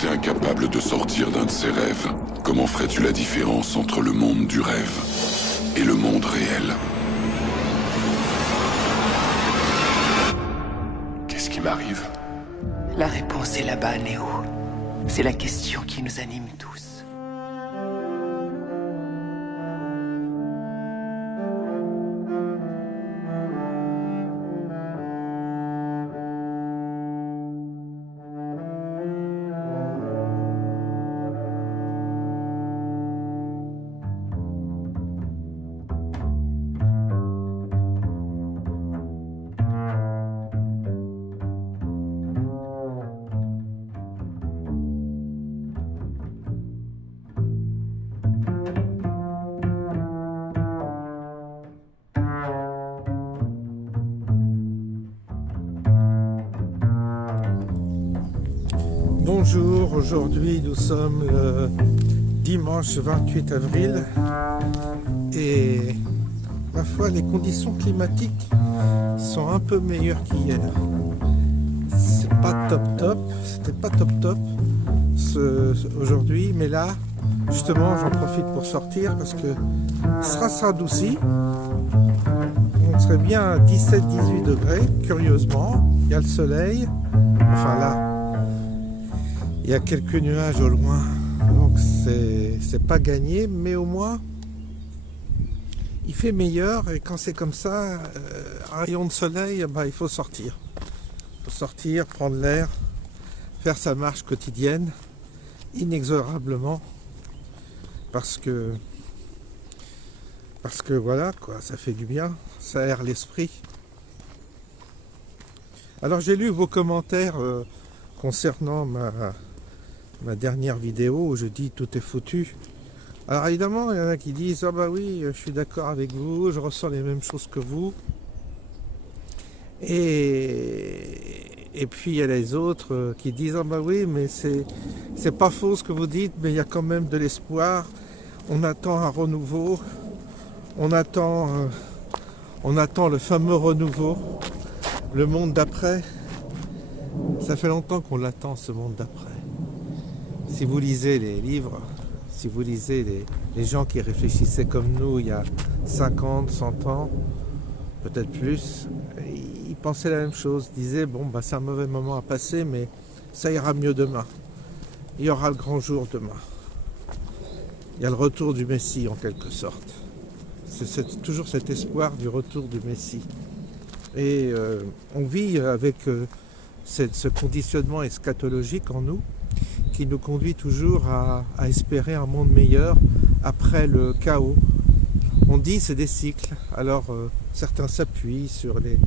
étais incapable de sortir d'un de ces rêves, comment ferais-tu la différence entre le monde du rêve et le monde réel? Qu'est-ce qui m'arrive? La réponse est là-bas, Néo. C'est la question qui nous anime tous. Bonjour, aujourd'hui nous sommes le dimanche 28 avril et ma foi les conditions climatiques sont un peu meilleures qu'hier. C'est pas top, c'était pas top aujourd'hui, mais là justement j'en profite pour sortir parce que ça s'adoucit. On serait bien à 17-18 degrés, curieusement, il y a le soleil, enfin là il y a quelques nuages au loin, donc c'est pas gagné, mais au moins il fait meilleur. Et quand c'est comme ça, un rayon de soleil, il faut sortir. Il faut sortir, prendre l'air, faire sa marche quotidienne, inexorablement, parce que voilà quoi, ça fait du bien, ça aère l'esprit. Alors j'ai lu vos commentaires concernant ma dernière vidéo où je dis tout est foutu. Alors évidemment il y en a qui disent ah bah oui je suis d'accord avec vous, je ressens les mêmes choses que vous, et puis il y a les autres qui disent ah bah oui mais c'est pas faux ce que vous dites, mais il y a quand même de l'espoir, on attend un renouveau, on attend le fameux renouveau, le monde d'après. Ça fait longtemps qu'on l'attend, ce monde d'après. Si vous lisez les livres, si vous lisez les gens qui réfléchissaient comme nous il y a 50, 100 ans, peut-être plus, ils pensaient la même chose, ils disaient bon c'est un mauvais moment à passer, mais ça ira mieux demain. Il y aura le grand jour demain. Il y a le retour du Messie en quelque sorte. C'est toujours cet espoir du retour du Messie. Et on vit avec ce conditionnement eschatologique en nous, qui nous conduit toujours à espérer un monde meilleur après le chaos. On dit c'est des cycles, alors certains s'appuient sur les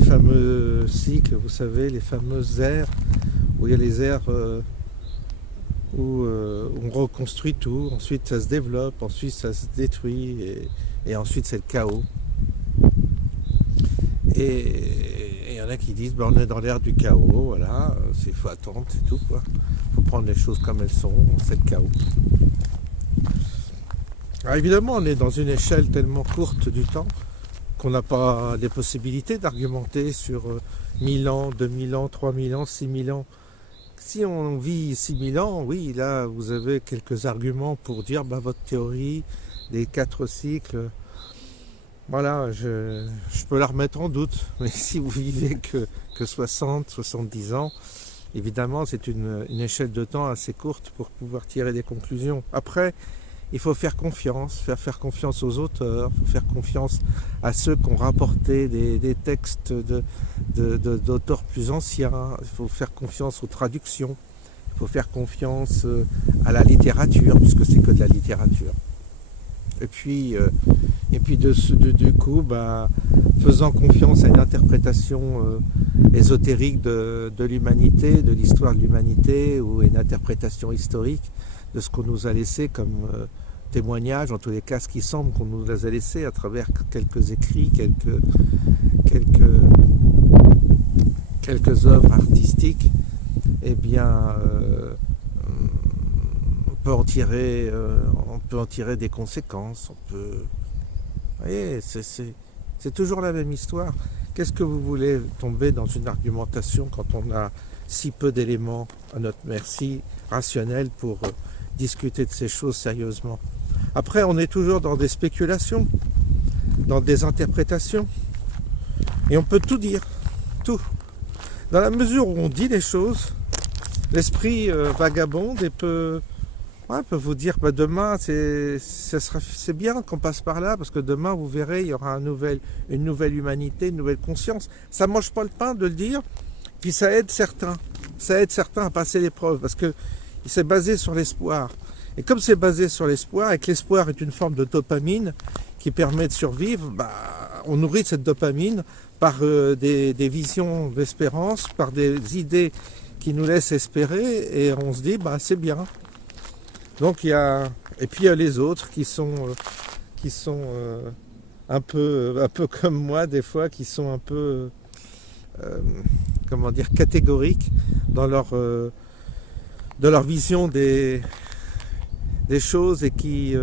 fameux cycles, vous savez, les fameuses ères, où il y a les ères où on reconstruit tout, ensuite ça se développe, ensuite ça se détruit, et ensuite c'est le chaos. Et il y en a qui disent on est dans l'ère du chaos, voilà, il faut attendre, c'est tout quoi. Il faut prendre les choses comme elles sont, c'est le chaos. Alors évidemment, on est dans une échelle tellement courte du temps qu'on n'a pas les possibilités d'argumenter sur 1000 ans, 2000 ans, 3000 ans, 6000 ans. Si on vit 6000 ans, oui, là vous avez quelques arguments pour dire votre théorie des 4 cycles. Voilà, je peux la remettre en doute, mais si vous vivez que 60, 70 ans, évidemment c'est une échelle de temps assez courte pour pouvoir tirer des conclusions. Après, il faut faire confiance aux auteurs, il faut faire confiance à ceux qui ont rapporté des textes d'auteurs plus anciens, il faut faire confiance aux traductions, il faut faire confiance à la littérature, puisque c'est que de la littérature. Et puis du coup, faisant confiance à une interprétation ésotérique de l'humanité, de l'histoire de l'humanité, ou une interprétation historique de ce qu'on nous a laissé comme témoignage, en tous les cas ce qui semble qu'on nous a laissé à travers quelques écrits, quelques œuvres artistiques, eh bien on peut en tirer des conséquences. Vous voyez, c'est toujours la même histoire. Qu'est-ce que vous voulez tomber dans une argumentation quand on a si peu d'éléments à notre merci rationnels pour discuter de ces choses sérieusement? Après, on est toujours dans des spéculations, dans des interprétations, et on peut tout dire, tout. Dans la mesure où on dit les choses, l'esprit vagabonde et peut vous dire demain c'est bien qu'on passe par là, parce que demain vous verrez il y aura une nouvelle humanité, une nouvelle conscience. Ça ne mange pas le pain de le dire, puis ça aide certains à passer l'épreuve, parce que c'est basé sur l'espoir. Et comme c'est basé sur l'espoir, et que l'espoir est une forme de dopamine qui permet de survivre, on nourrit cette dopamine par des visions d'espérance, par des idées qui nous laissent espérer, et on se dit c'est bien. Donc il y a les autres qui sont un peu comme moi des fois, qui sont un peu catégoriques dans leur vision des choses, et qui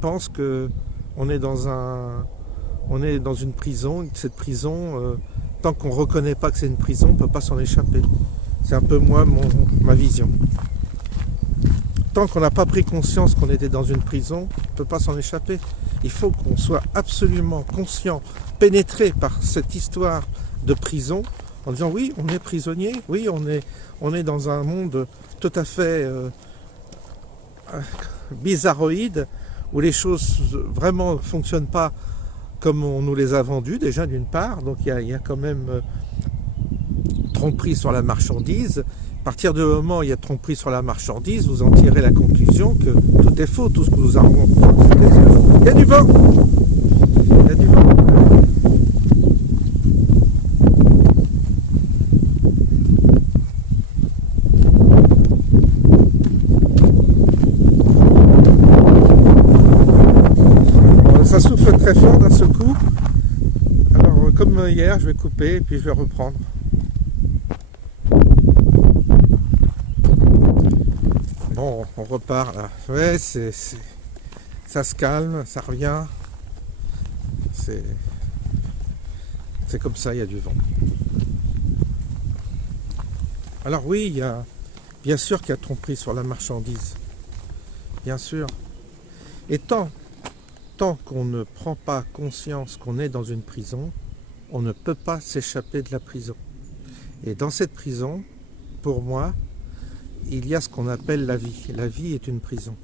pensent que on est dans une prison. Cette prison, tant qu'on ne reconnaît pas que c'est une prison, on ne peut pas s'en échapper. C'est un peu ma vision. Tant qu'on n'a pas pris conscience qu'on était dans une prison, on ne peut pas s'en échapper. Il faut qu'on soit absolument conscient, pénétré par cette histoire de prison, en disant oui, on est prisonnier, oui, on est dans un monde tout à fait bizarroïde, où les choses vraiment ne fonctionnent pas comme on nous les a vendues, déjà d'une part. Donc il y a quand même tromperie sur la marchandise. À partir du moment où il y a tromperie sur la marchandise, vous en tirez la conclusion que tout est faux, tout ce que nous avons. Il y a du vent. Il y a du vent. Ça souffle très fort d'un seul coup. Alors comme hier, je vais couper et puis je vais reprendre. Bon, on repart là. Ouais, ça se calme, ça revient. C'est comme ça, il y a du vent. Alors oui, bien sûr qu'il y a tromperie sur la marchandise. Bien sûr. Et tant qu'on ne prend pas conscience qu'on est dans une prison, on ne peut pas s'échapper de la prison. Et dans cette prison, pour moi, il y a ce qu'on appelle la vie. La vie est une prison.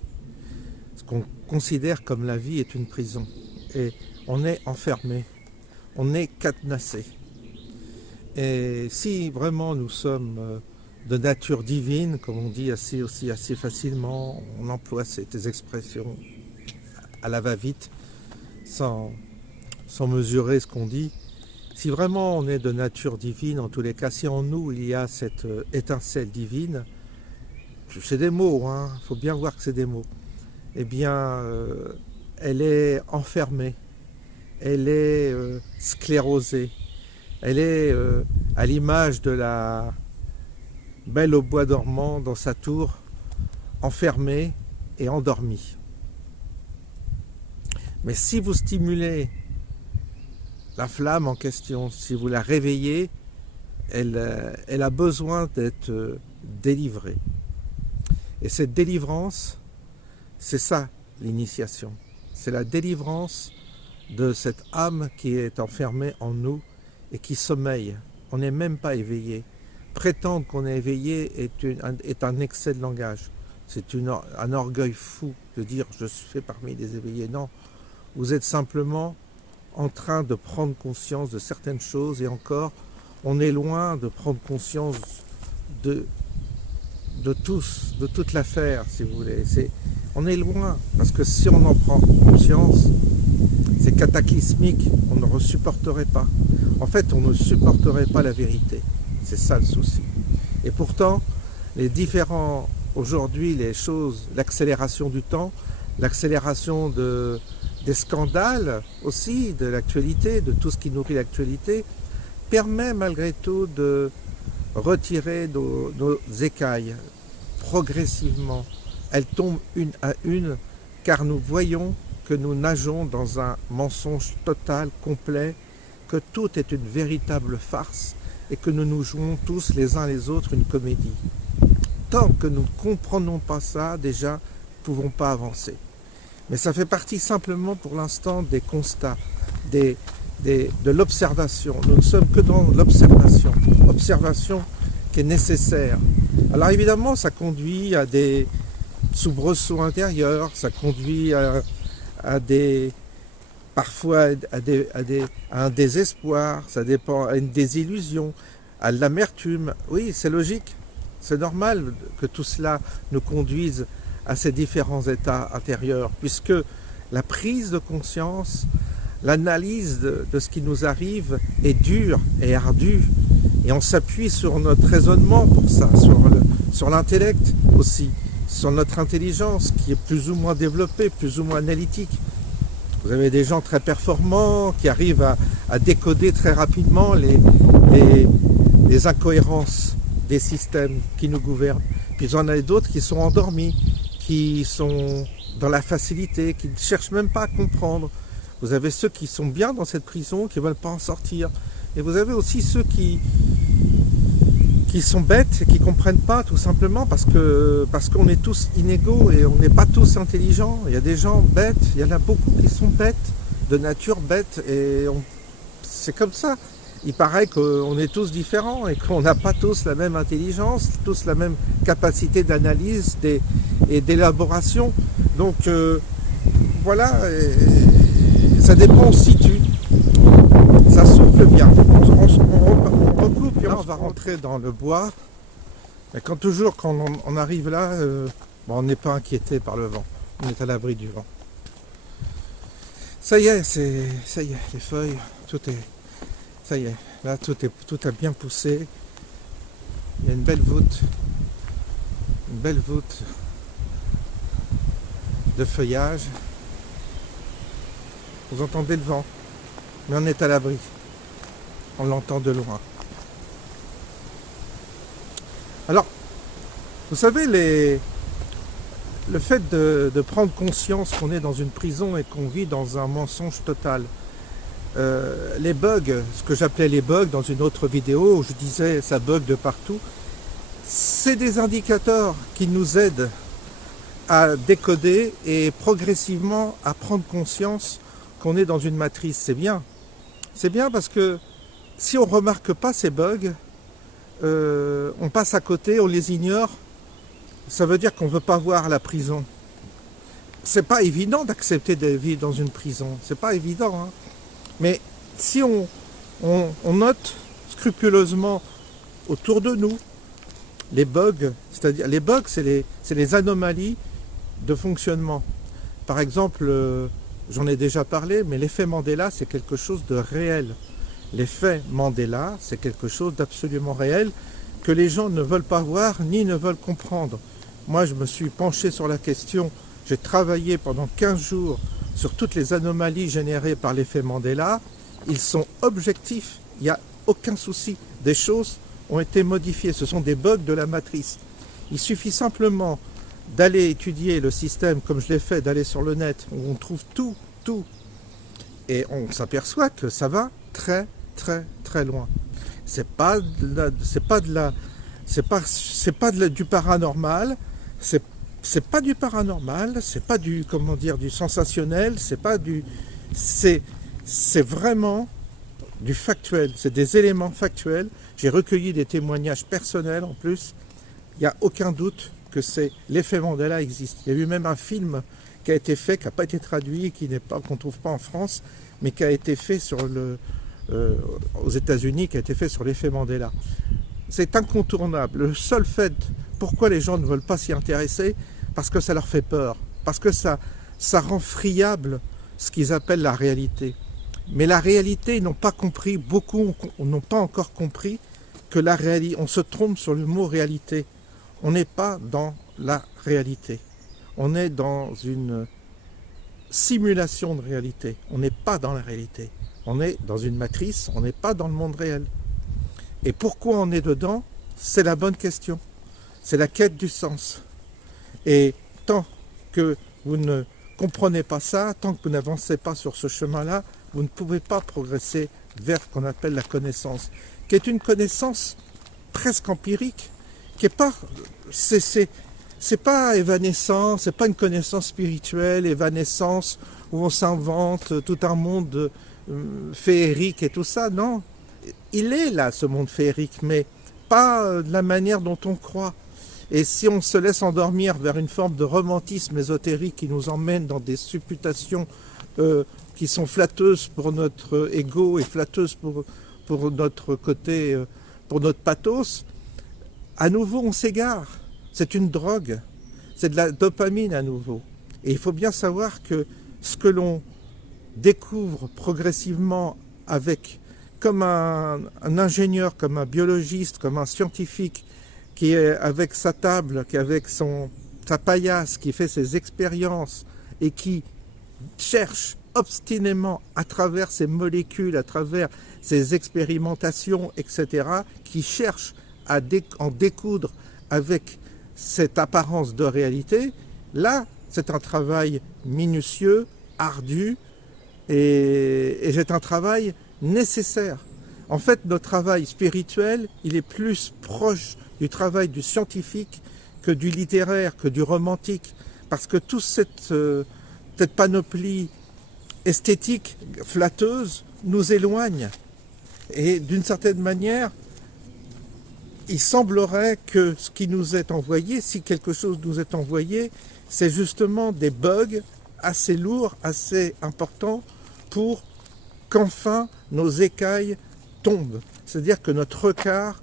Ce qu'on considère comme la vie est une prison. Et on est enfermé, on est cadenassé. Et si vraiment nous sommes de nature divine, comme on dit assez facilement, on emploie ces expressions à la va-vite, sans mesurer ce qu'on dit. Si vraiment on est de nature divine, en tous les cas, si en nous il y a cette étincelle divine, c'est des mots, il faut bien voir que c'est des mots, eh bien, elle est enfermée, elle est sclérosée, elle est à l'image de la belle au bois dormant dans sa tour, enfermée et endormie. Mais si vous stimulez la flamme en question, si vous la réveillez, elle a besoin d'être délivrée. Et cette délivrance, c'est ça l'initiation. C'est la délivrance de cette âme qui est enfermée en nous et qui sommeille. On n'est même pas éveillé. Prétendre qu'on est éveillé est un excès de langage. C'est un orgueil fou de dire je fais parmi les éveillés. Non, vous êtes simplement en train de prendre conscience de certaines choses, et encore, on est loin de prendre conscience de toute l'affaire, si vous voulez. On est loin, parce que si on en prend conscience, c'est cataclysmique, on ne supporterait pas. En fait, on ne supporterait pas la vérité. C'est ça le souci. Et pourtant, aujourd'hui, les choses, l'accélération du temps, l'accélération des scandales aussi, de l'actualité, de tout ce qui nourrit l'actualité, permet malgré tout de retirer nos écailles progressivement. Elles tombent une à une, car nous voyons que nous nageons dans un mensonge total, complet, que tout est une véritable farce et que nous nous jouons tous les uns les autres une comédie. Tant que nous ne comprenons pas ça, déjà, nous ne pouvons pas avancer. Mais ça fait partie simplement pour l'instant des constats, de l'observation. Nous ne sommes que dans l'observation, observation qui est nécessaire. Alors évidemment, ça conduit à des soubresauts intérieurs, ça conduit à des parfois à un désespoir, ça dépend à une désillusion, à de l'amertume. Oui, c'est logique, c'est normal que tout cela nous conduise à ces différents états intérieurs, puisque la prise de conscience, l'analyse de ce qui nous arrive est dure et ardue, et on s'appuie sur notre raisonnement pour ça, sur l'intellect aussi, sur notre intelligence qui est plus ou moins développée, plus ou moins analytique. Vous avez des gens très performants qui arrivent à décoder très rapidement les incohérences des systèmes qui nous gouvernent. Puis il y en a d'autres qui sont endormis, qui sont dans la facilité, qui ne cherchent même pas à comprendre. Vous avez ceux qui sont bien dans cette prison, qui ne veulent pas en sortir. Et vous avez aussi ceux qui sont bêtes et qui ne comprennent pas, tout simplement parce qu'on est tous inégaux et on n'est pas tous intelligents. Il y a des gens bêtes, il y en a beaucoup qui sont bêtes, de nature bête, et c'est comme ça. Il paraît qu'on est tous différents et qu'on n'a pas tous la même intelligence, tous la même capacité d'analyse et d'élaboration. Donc voilà, ça dépend, on se situe. Ça souffle bien. On recoupe et on va rentrer dans le bois. Et toujours quand on arrive là, on n'est pas inquiété par le vent. On est à l'abri du vent. Ça y est, les feuilles, ça y est. Là, tout a bien poussé. Il y a une belle voûte de feuillage. Vous entendez le vent, mais on est à l'abri. On l'entend de loin. Alors, vous savez, le fait de prendre conscience qu'on est dans une prison et qu'on vit dans un mensonge total, les bugs, ce que j'appelais les bugs dans une autre vidéo où je disais ça bug de partout, c'est des indicateurs qui nous aident à décoder et progressivement à prendre conscience qu'on est dans une matrice. C'est bien. C'est bien parce que si on ne remarque pas ces bugs, on passe à côté, on les ignore, ça veut dire qu'on ne veut pas voir la prison. C'est pas évident d'accepter de vivre dans une prison, c'est pas évident, hein. Mais si on note scrupuleusement autour de nous les bugs, c'est-à-dire les bugs, c'est les anomalies de fonctionnement. Par exemple, j'en ai déjà parlé, mais l'effet Mandela, c'est quelque chose de réel. L'effet Mandela, c'est quelque chose d'absolument réel que les gens ne veulent pas voir ni ne veulent comprendre. Moi, je me suis penché sur la question, j'ai travaillé pendant 15 jours sur toutes les anomalies générées par l'effet Mandela. Ils sont objectifs, il n'y a aucun souci. Des choses ont été modifiées, ce sont des bugs de la matrice. Il suffit simplement d'aller étudier le système comme je l'ai fait, d'aller sur le net où on trouve tout. Et on s'aperçoit que ça va très loin. C'est pas du paranormal, c'est pas du paranormal, c'est pas du sensationnel, c'est vraiment du factuel, c'est des éléments factuels. J'ai recueilli des témoignages personnels en plus. Il n'y a aucun doute que l'effet Mandela existe. Il y a eu même un film qui a été fait, qui n'a pas été traduit, qu'on ne trouve pas en France, mais qui a été fait aux États-Unis, qui a été fait sur l'effet Mandela. C'est incontournable. Le seul fait, pourquoi les gens ne veulent pas s'y intéresser, parce que ça leur fait peur, parce que ça rend friable ce qu'ils appellent la réalité. Mais la réalité, ils n'ont pas compris, beaucoup n'ont pas encore compris que la réalité, on se trompe sur le mot réalité. On n'est pas dans la réalité. On est dans une simulation de réalité. On n'est pas dans la réalité. On est dans une matrice, on n'est pas dans le monde réel. Et pourquoi on est dedans? C'est la bonne question. C'est la quête du sens. Et tant que vous ne comprenez pas ça, tant que vous n'avancez pas sur ce chemin-là, vous ne pouvez pas progresser vers ce qu'on appelle la connaissance, qui est une connaissance presque empirique, qui est pas, c'est pas évanescent, c'est pas une connaissance spirituelle, évanescence, où on s'invente tout un monde féerique et tout ça, non. Il est là, ce monde féerique, mais pas de la manière dont on croit. Et si on se laisse endormir vers une forme de romantisme ésotérique qui nous emmène dans des supputations qui sont flatteuses pour notre ego et flatteuses pour notre côté, pour notre pathos, à nouveau on s'égare. C'est une drogue, c'est de la dopamine à nouveau. Et il faut bien savoir que ce que l'on découvre progressivement avec, comme un ingénieur, comme un biologiste, comme un scientifique, qui est avec sa table, qui est avec sa paillasse, qui fait ses expériences et qui cherche obstinément à travers ces molécules, à travers ces expérimentations, etc., qui cherche à en découdre avec cette apparence de réalité, là, c'est un travail minutieux, ardu, et c'est un travail nécessaire. En fait, notre travail spirituel, il est plus proche du travail du scientifique que du littéraire, que du romantique, parce que toute cette panoplie esthétique flatteuse nous éloigne. Et d'une certaine manière, il semblerait que ce qui nous est envoyé, si quelque chose nous est envoyé, c'est justement des bugs assez lourds, assez importants pour qu'enfin nos écailles tombent. C'est-à-dire que notre regard,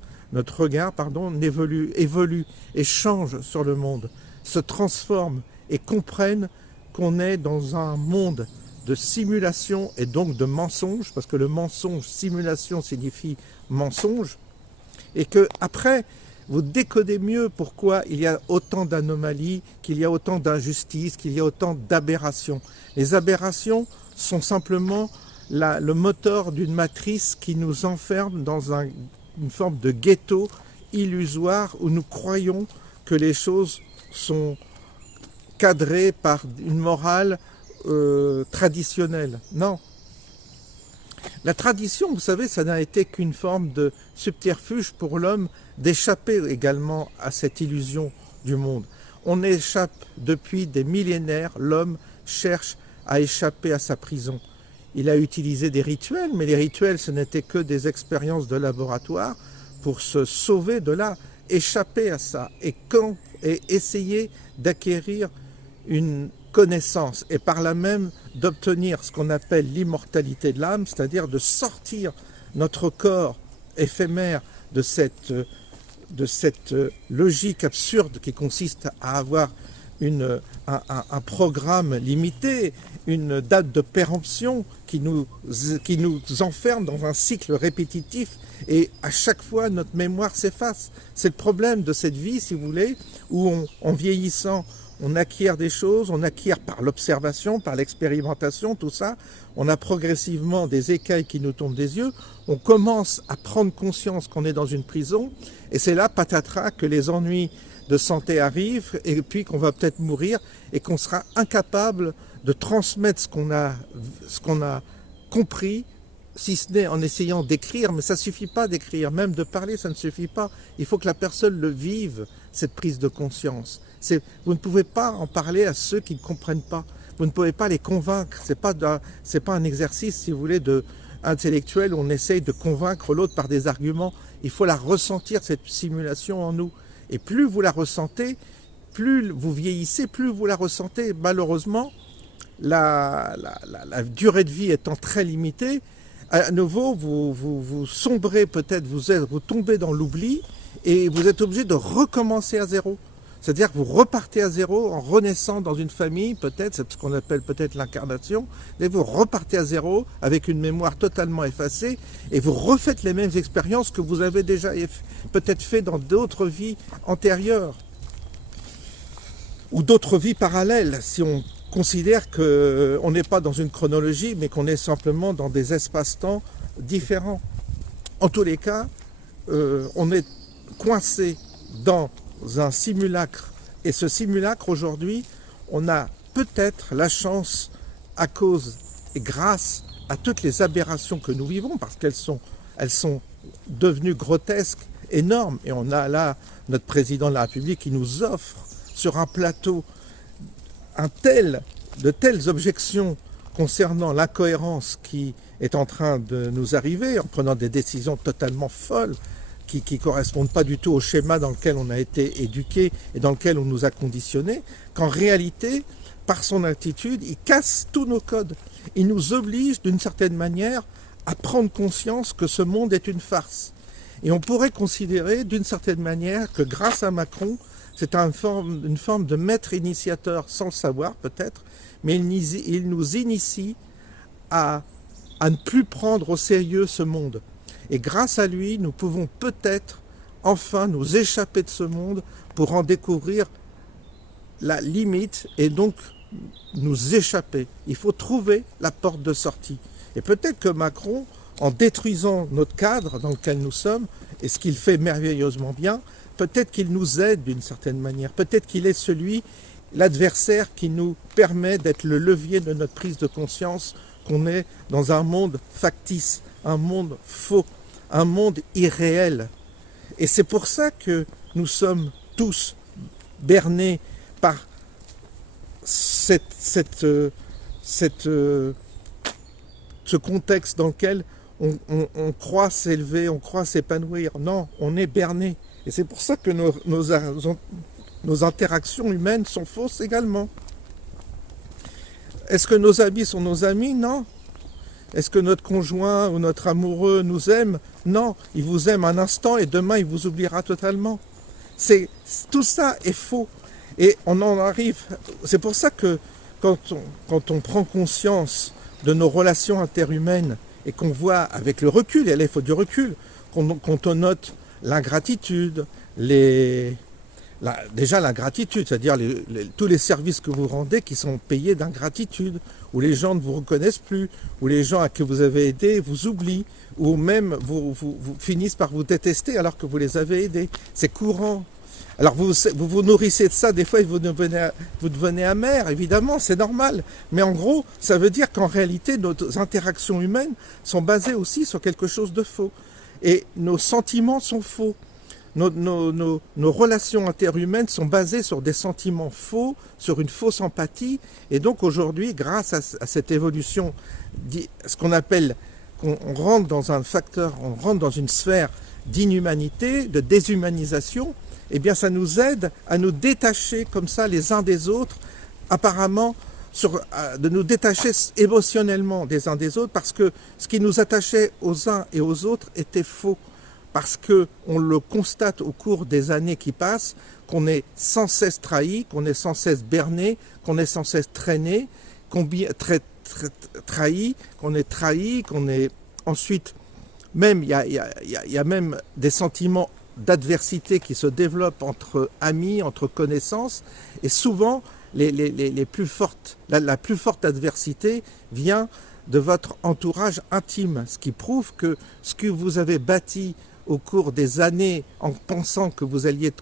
évolue et change sur le monde, se transforme et comprenne qu'on est dans un monde de simulation et donc de mensonge, parce que le mensonge, simulation signifie mensonge, et que après vous décodez mieux pourquoi il y a autant d'anomalies, qu'il y a autant d'injustices, qu'il y a autant d'aberrations. Les aberrations sont simplement le moteur d'une matrice qui nous enferme dans une forme de ghetto illusoire où nous croyons que les choses sont cadrées par une morale traditionnelle. Non. La tradition, vous savez, ça n'a été qu'une forme de subterfuge pour l'homme d'échapper également à cette illusion du monde. On échappe depuis des millénaires, l'homme cherche à échapper à sa prison. Il a utilisé des rituels, mais les rituels, ce n'étaient que des expériences de laboratoire pour se sauver de là, échapper à ça et essayer d'acquérir une connaissance et par là même d'obtenir ce qu'on appelle l'immortalité de l'âme, c'est-à-dire de sortir notre corps éphémère de cette logique absurde qui consiste à avoir un programme limité, une date de péremption qui nous enferme dans un cycle répétitif et à chaque fois notre mémoire s'efface. C'est le problème de cette vie, si vous voulez, où en vieillissant, on acquiert des choses, on acquiert par l'observation, par l'expérimentation, tout ça. On a progressivement des écailles qui nous tombent des yeux. On commence à prendre conscience qu'on est dans une prison. Et c'est là, patatras, que les ennuis de santé arrivent et puis qu'on va peut-être mourir et qu'on sera incapable de transmettre ce qu'on a compris, si ce n'est en essayant d'écrire. Mais ça ne suffit pas d'écrire, même de parler, ça ne suffit pas. Il faut que la personne le vive, cette prise de conscience. Vous ne pouvez pas en parler à ceux qui ne comprennent pas. Vous ne pouvez pas les convaincre. C'est pas un exercice, si vous voulez, intellectuel où on essaye de convaincre l'autre par des arguments. Il faut la ressentir, cette simulation en nous. Et plus vous la ressentez, plus vous vieillissez, plus vous la ressentez. Malheureusement, la durée de vie étant très limitée, à nouveau, vous sombrez peut-être, vous tombez dans l'oubli et vous êtes obligé de recommencer à zéro. C'est-à-dire que vous repartez à zéro en renaissant dans une famille, peut-être, c'est ce qu'on appelle peut-être l'incarnation, et vous repartez à zéro avec une mémoire totalement effacée et vous refaites les mêmes expériences que vous avez déjà peut-être fait dans d'autres vies antérieures ou d'autres vies parallèles, si on considère qu'on n'est pas dans une chronologie, mais qu'on est simplement dans des espaces-temps différents. En tous les cas, on est coincé dans un simulacre. Et ce simulacre, aujourd'hui, on a peut-être la chance, à cause et grâce à toutes les aberrations que nous vivons, parce elles sont devenues grotesques, énormes. Et on a là notre président de la République qui nous offre sur un plateau de telles objections concernant l'incohérence qui est en train de nous arriver, en prenant des décisions totalement folles, qui ne correspondent pas du tout au schéma dans lequel on a été éduqué et dans lequel on nous a conditionnés, qu'en réalité, par son attitude, il casse tous nos codes. Il nous oblige d'une certaine manière à prendre conscience que ce monde est une farce. Et on pourrait considérer d'une certaine manière que grâce à Macron, c'est une forme de maître initiateur, sans le savoir peut-être, mais il nous initie à ne plus prendre au sérieux ce monde. Et grâce à lui, nous pouvons peut-être enfin nous échapper de ce monde pour en découvrir la limite et donc nous échapper. Il faut trouver la porte de sortie. Et peut-être que Macron, en détruisant notre cadre dans lequel nous sommes, et ce qu'il fait merveilleusement bien, peut-être qu'il nous aide d'une certaine manière. Peut-être qu'il est l'adversaire qui nous permet d'être le levier de notre prise de conscience qu'on est dans un monde factice, un monde faux, un monde irréel. Et c'est pour ça que nous sommes tous bernés par ce contexte dans lequel on croit s'élever, on croit s'épanouir. Non, on est berné. Et c'est pour ça que nos interactions humaines sont fausses également. Est-ce que nos amis sont nos amis? Non. Est-ce que notre conjoint ou notre amoureux nous aime? Non. Il vous aime un instant et demain il vous oubliera totalement. Tout ça est faux. Et on en arrive. C'est pour ça que quand on prend conscience de nos relations interhumaines et qu'on voit avec le recul, et là il faut du recul, quand on note l'ingratitude, déjà l'ingratitude, c'est-à-dire tous les services que vous rendez qui sont payés d'ingratitude, où les gens ne vous reconnaissent plus, où les gens à qui vous avez aidé vous oublient, ou même vous finissent par vous détester alors que vous les avez aidés. C'est courant. Alors vous nourrissez de ça, des fois vous devenez amer, évidemment, c'est normal. Mais en gros, ça veut dire qu'en réalité, nos interactions humaines sont basées aussi sur quelque chose de faux. Et nos sentiments sont faux. Nos relations interhumaines sont basées sur des sentiments faux, sur une fausse empathie. Et donc aujourd'hui, grâce à cette évolution, ce qu'on appelle, on rentre dans un facteur, on rentre dans une sphère d'inhumanité, de déshumanisation, eh bien ça nous aide à nous détacher comme ça les uns des autres, apparemment, de nous détacher émotionnellement des uns des autres, parce que ce qui nous attachait aux uns et aux autres était faux. Parce qu'on le constate au cours des années qui passent, qu'on est sans cesse trahi, qu'on est sans cesse berné, qu'on est sans cesse traîné, trahi, qu'on est trahi, qu'on est ensuite, même il y a même des sentiments d'adversité qui se développent entre amis, entre connaissances, et souvent les plus fortes, la plus forte adversité vient de votre entourage intime, ce qui prouve que ce que vous avez bâti au cours des années en pensant que vous alliez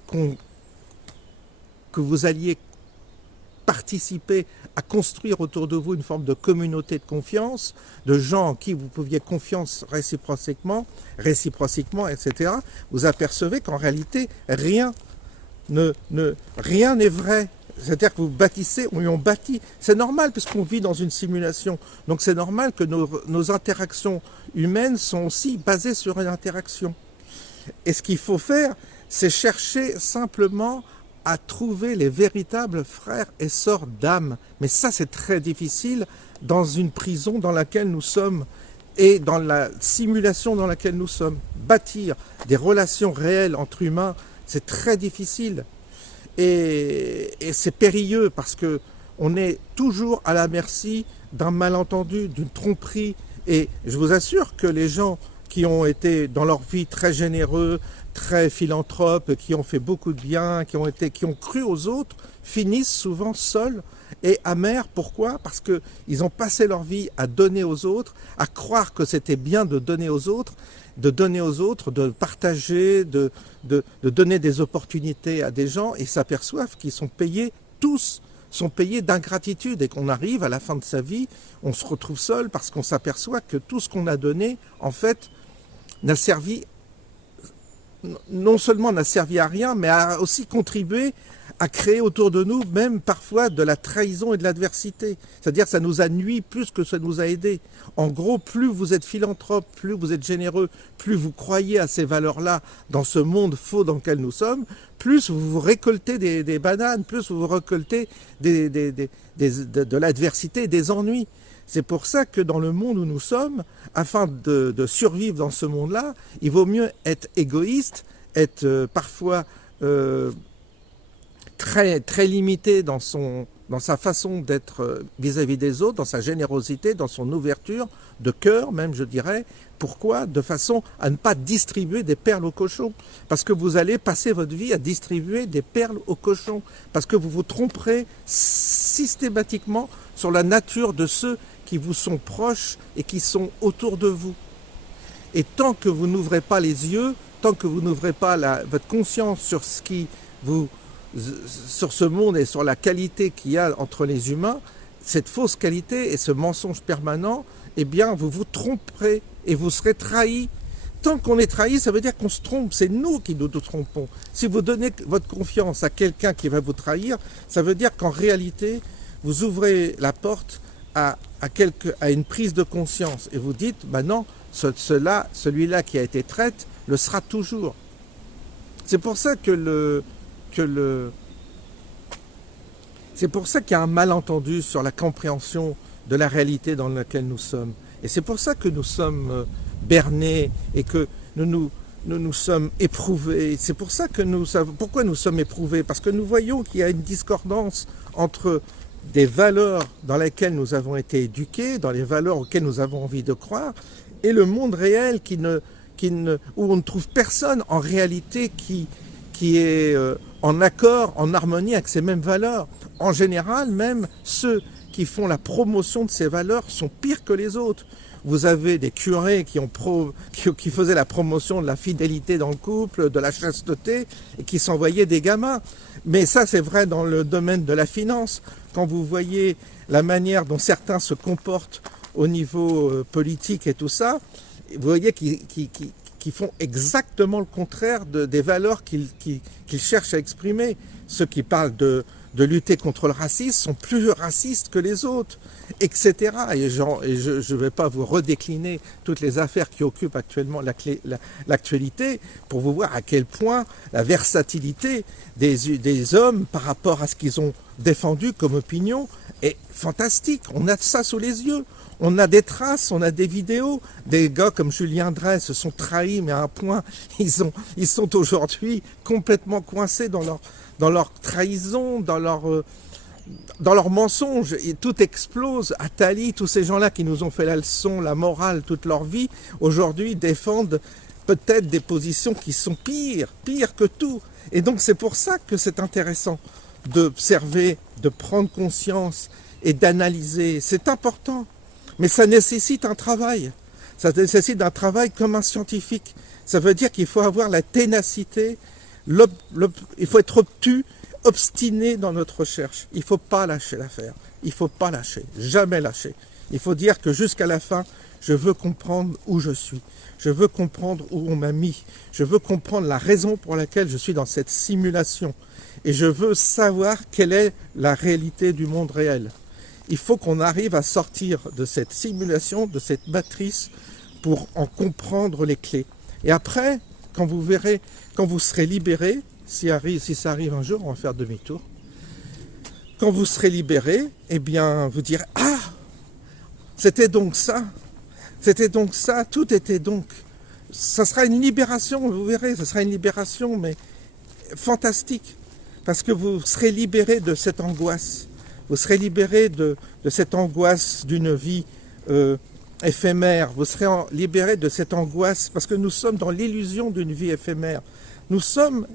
participer à construire autour de vous une forme de communauté de confiance, de gens en qui vous pouviez confiance réciproquement, etc., vous apercevez qu'en réalité, rien n'est vrai. C'est-à-dire que vous bâtissez, on bâtit. C'est normal puisqu'on vit dans une simulation. Donc c'est normal que nos interactions humaines sont aussi basées sur une interaction. Et ce qu'il faut faire, c'est chercher simplement à trouver les véritables frères et sœurs d'âme. Mais ça, c'est très difficile dans une prison dans laquelle nous sommes et dans la simulation dans laquelle nous sommes. Bâtir des relations réelles entre humains, c'est très difficile. Et c'est périlleux parce qu'on est toujours à la merci d'un malentendu, d'une tromperie. Et je vous assure que les gens qui ont été dans leur vie très généreux, très philanthropes, qui ont fait beaucoup de bien, qui ont cru aux autres, finissent souvent seuls et amers. Pourquoi? Parce qu'ils ont passé leur vie à donner aux autres, à croire que c'était bien de donner aux autres, de partager, de donner des opportunités à des gens, et s'aperçoivent qu'ils sont payés tous sont payés d'ingratitude et qu'on arrive à la fin de sa vie, on se retrouve seul parce qu'on s'aperçoit que tout ce qu'on a donné, en fait, n'a servi, non seulement n'a servi à rien, mais a aussi contribué à créer autour de nous même parfois de la trahison et de l'adversité. C'est-à-dire que ça nous a nui plus que ça nous a aidé. En gros, plus vous êtes philanthrope, plus vous êtes généreux, plus vous croyez à ces valeurs-là dans ce monde faux dans lequel nous sommes, plus vous récoltez des bananes, plus vous récoltez de l'adversité, des ennuis. C'est pour ça que dans le monde où nous sommes, afin de survivre dans ce monde-là, il vaut mieux être égoïste, être parfois très limité dans sa façon d'être vis-à-vis des autres, dans sa générosité, dans son ouverture de cœur même, je dirais. Pourquoi? De façon à ne pas distribuer des perles aux cochons. Parce que vous allez passer votre vie à distribuer des perles aux cochons. Parce que vous vous tromperez systématiquement sur la nature de ceux qui vous sont proches et qui sont autour de vous. Et tant que vous n'ouvrez pas les yeux, tant que vous n'ouvrez pas votre conscience sur sur ce monde et sur la qualité qu'il y a entre les humains, cette fausse qualité et ce mensonge permanent, eh bien, vous vous tromperez et vous serez trahi. Tant qu'on est trahi, ça veut dire qu'on se trompe. C'est nous qui nous trompons. Si vous donnez votre confiance à quelqu'un qui va vous trahir, ça veut dire qu'en réalité, vous ouvrez la porte à une prise de conscience. Et vous dites, bah non, celui-là qui a été traître le sera toujours. C'est pour ça c'est pour ça qu'il y a un malentendu sur la compréhension de la réalité dans laquelle nous sommes. Et c'est pour ça que nous sommes bernés et que nous sommes éprouvés. C'est pour ça que nous savons pourquoi nous sommes éprouvés. Parce que nous voyons qu'il y a une discordance entre des valeurs dans lesquelles nous avons été éduqués, dans les valeurs auxquelles nous avons envie de croire, et le monde réel où on ne trouve personne en réalité qui est en accord, en harmonie avec ces mêmes valeurs. En général, même ceux qui font la promotion de ces valeurs sont pires que les autres. Vous avez des curés qui faisaient la promotion de la fidélité dans le couple, de la chasteté, et qui s'envoyaient des gamins. Mais ça, c'est vrai dans le domaine de la finance. Quand vous voyez la manière dont certains se comportent au niveau politique et tout ça, vous voyez qu'ils font exactement le contraire des valeurs qu'ils cherchent à exprimer. Ceux qui parlent de lutter contre le racisme sont plus racistes que les autres, etc. Et je ne vais pas vous redécliner toutes les affaires qui occupent actuellement l'actualité pour vous voir à quel point la versatilité des hommes par rapport à ce qu'ils ont défendu comme opinion est fantastique. On a ça sous les yeux. On a des traces, on a des vidéos. Des gars comme Julien Drey se sont trahis, mais à un point, ils sont aujourd'hui complètement coincés dans leur trahison, dans leur mensonge. Et tout explose. Attali, tous ces gens-là qui nous ont fait la leçon, la morale toute leur vie, aujourd'hui défendent peut-être des positions qui sont pires que tout. Et donc c'est pour ça que c'est intéressant d'observer, de prendre conscience et d'analyser. C'est important. Mais ça nécessite un travail. Ça nécessite un travail comme un scientifique. Ça veut dire qu'il faut avoir la ténacité, il faut être obstiné dans notre recherche. Il ne faut pas lâcher l'affaire. Il ne faut pas lâcher, jamais lâcher. Il faut dire que jusqu'à la fin, je veux comprendre où je suis. Je veux comprendre où on m'a mis. Je veux comprendre la raison pour laquelle je suis dans cette simulation. Et je veux savoir quelle est la réalité du monde réel. Il faut qu'on arrive à sortir de cette simulation, de cette matrice, pour en comprendre les clés. Et après, quand vous serez libéré, si ça arrive un jour, on va faire demi-tour. Quand vous serez libéré, eh bien, vous direz « Ah, c'était donc ça, tout était donc... » Ça sera une libération, vous verrez, ça sera une libération, mais fantastique, parce que vous serez libéré de cette angoisse. Vous serez libéré de cette angoisse d'une vie éphémère. Vous serez libéré de cette angoisse parce que nous sommes dans l'illusion d'une vie éphémère. Nous sommes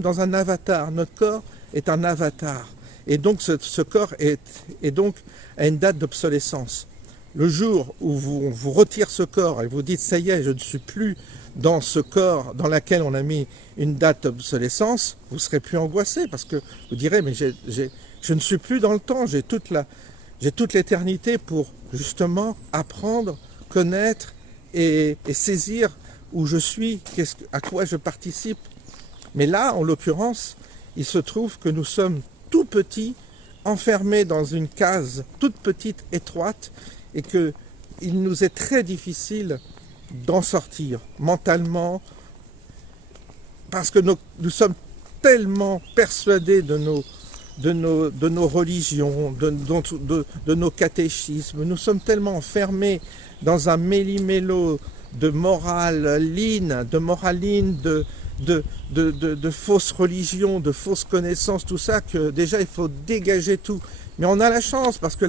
dans un avatar. Notre corps est un avatar. Et donc ce corps est donc à une date d'obsolescence. Le jour où on vous retire ce corps et vous dites « ça y est, je ne suis plus dans ce corps dans lequel on a mis une date d'obsolescence », vous serez plus angoissé parce que vous direz « mais Je ne suis plus dans le temps, j'ai toute l'éternité pour justement apprendre, connaître et saisir où je suis, à quoi je participe. Mais là, en l'occurrence, il se trouve que nous sommes tout petits, enfermés dans une case toute petite, étroite, et qu'il nous est très difficile d'en sortir mentalement, parce que nous sommes tellement persuadés de nos religions, de nos catéchismes, nous sommes tellement enfermés dans un méli-mélo de moraline, de fausses religions, de fausses connaissances, tout ça, que déjà il faut dégager tout. Mais on a la chance parce que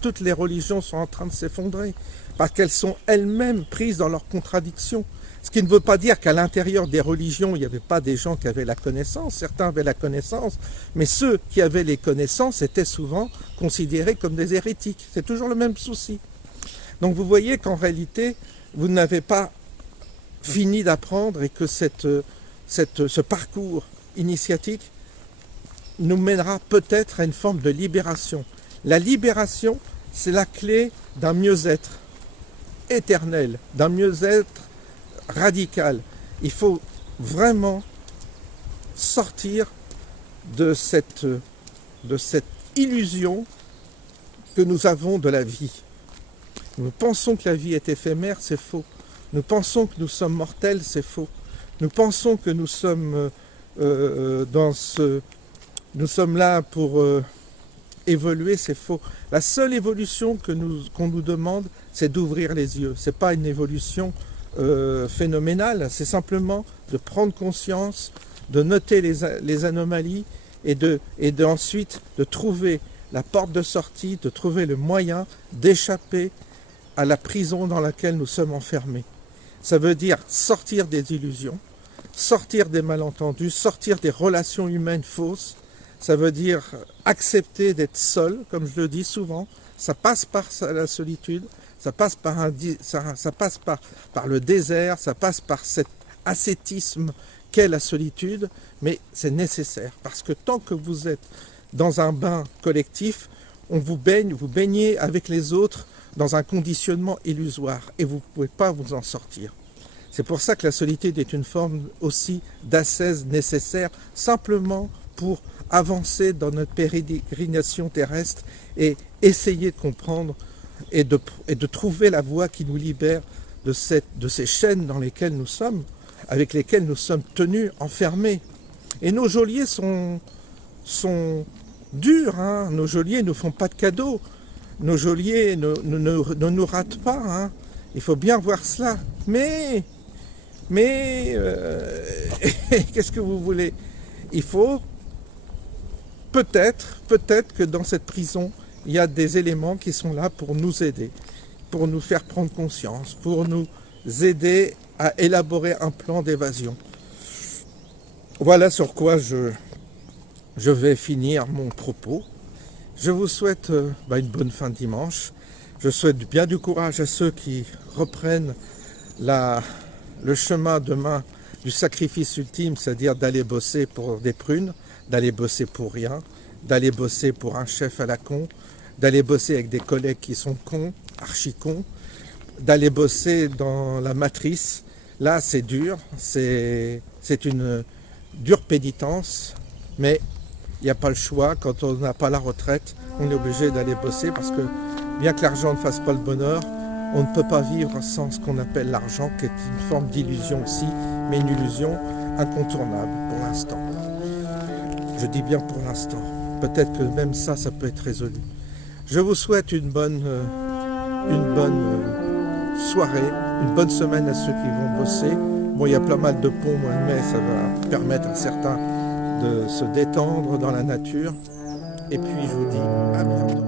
toutes les religions sont en train de s'effondrer, parce qu'elles sont elles-mêmes prises dans leurs contradictions. Ce qui ne veut pas dire qu'à l'intérieur des religions, il n'y avait pas des gens qui avaient la connaissance. Certains avaient la connaissance, mais ceux qui avaient les connaissances étaient souvent considérés comme des hérétiques. C'est toujours le même souci. Donc vous voyez qu'en réalité, vous n'avez pas fini d'apprendre et que ce parcours initiatique nous mènera peut-être à une forme de libération. La libération, c'est la clé d'un mieux-être éternel, d'un mieux-être radical. Il faut vraiment sortir de cette illusion que nous avons de la vie. Nous pensons que la vie est éphémère, c'est faux. Nous pensons que nous sommes mortels, c'est faux. Nous pensons que nous sommes nous sommes là pour évoluer, c'est faux. La seule évolution qu'on nous demande, c'est d'ouvrir les yeux. C'est pas une évolution phénoménale, c'est simplement de prendre conscience, de noter les anomalies et ensuite de trouver la porte de sortie, de trouver le moyen d'échapper à la prison dans laquelle nous sommes enfermés. Ça veut dire sortir des illusions, sortir des malentendus, sortir des relations humaines fausses. Ça veut dire accepter d'être seul, comme je le dis souvent. Ça passe par la solitude, ça passe par le désert, ça passe par cet ascétisme qu'est la solitude, mais c'est nécessaire. Parce que tant que vous êtes dans un bain collectif, vous baignez avec les autres dans un conditionnement illusoire et vous ne pouvez pas vous en sortir. C'est pour ça que la solitude est une forme aussi d'ascèse nécessaire, simplement pour avancer dans notre pérégrination terrestre et essayer de comprendre et de trouver la voie qui nous libère de ces chaînes dans lesquelles nous sommes, avec lesquelles nous sommes tenus, enfermés. Et nos geôliers sont durs, hein. Nos geôliers ne nous font pas de cadeaux. Nos geôliers ne nous ratent pas, hein. Il faut bien voir cela. Mais qu'est-ce que vous voulez? Il faut peut-être que dans cette prison, il y a des éléments qui sont là pour nous aider, pour nous faire prendre conscience, pour nous aider à élaborer un plan d'évasion. Voilà sur quoi je vais finir mon propos. Je vous souhaite une bonne fin de dimanche. Je souhaite bien du courage à ceux qui reprennent le chemin demain du sacrifice ultime, c'est-à-dire d'aller bosser pour des prunes, d'aller bosser pour rien, d'aller bosser pour un chef à la con, d'aller bosser avec des collègues qui sont cons, archi-cons, d'aller bosser dans la matrice. Là, c'est dur, c'est une dure pénitence, mais il n'y a pas le choix. Quand on n'a pas la retraite, on est obligé d'aller bosser parce que bien que l'argent ne fasse pas le bonheur, on ne peut pas vivre sans ce qu'on appelle l'argent, qui est une forme d'illusion aussi, mais une illusion incontournable pour l'instant. Je dis bien pour l'instant. Peut-être que même ça peut être résolu. Je vous souhaite une bonne soirée, une bonne semaine à ceux qui vont bosser. Bon, il y a pas mal de ponts, mais ça va permettre à certains de se détendre dans la nature. Et puis je vous dis à bientôt.